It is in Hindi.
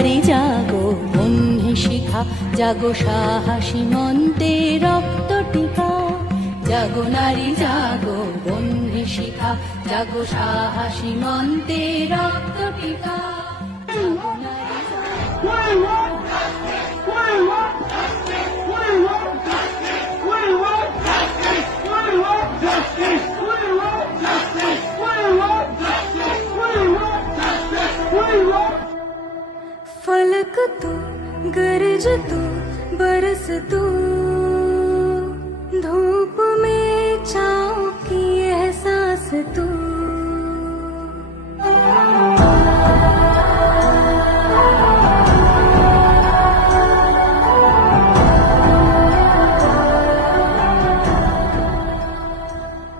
নারী জাগো বহ্নি শিখা, জাগো সাহসী মন্তে রক্ত টিকা। জাগো নারী জাগো বহ্নি শিখা, জাগো সাহসী মন্তে রক্ত টিকা। জাগো নারী फलक तू, गरज तू, बरस तू, धूप में छाँव की एहसास तू।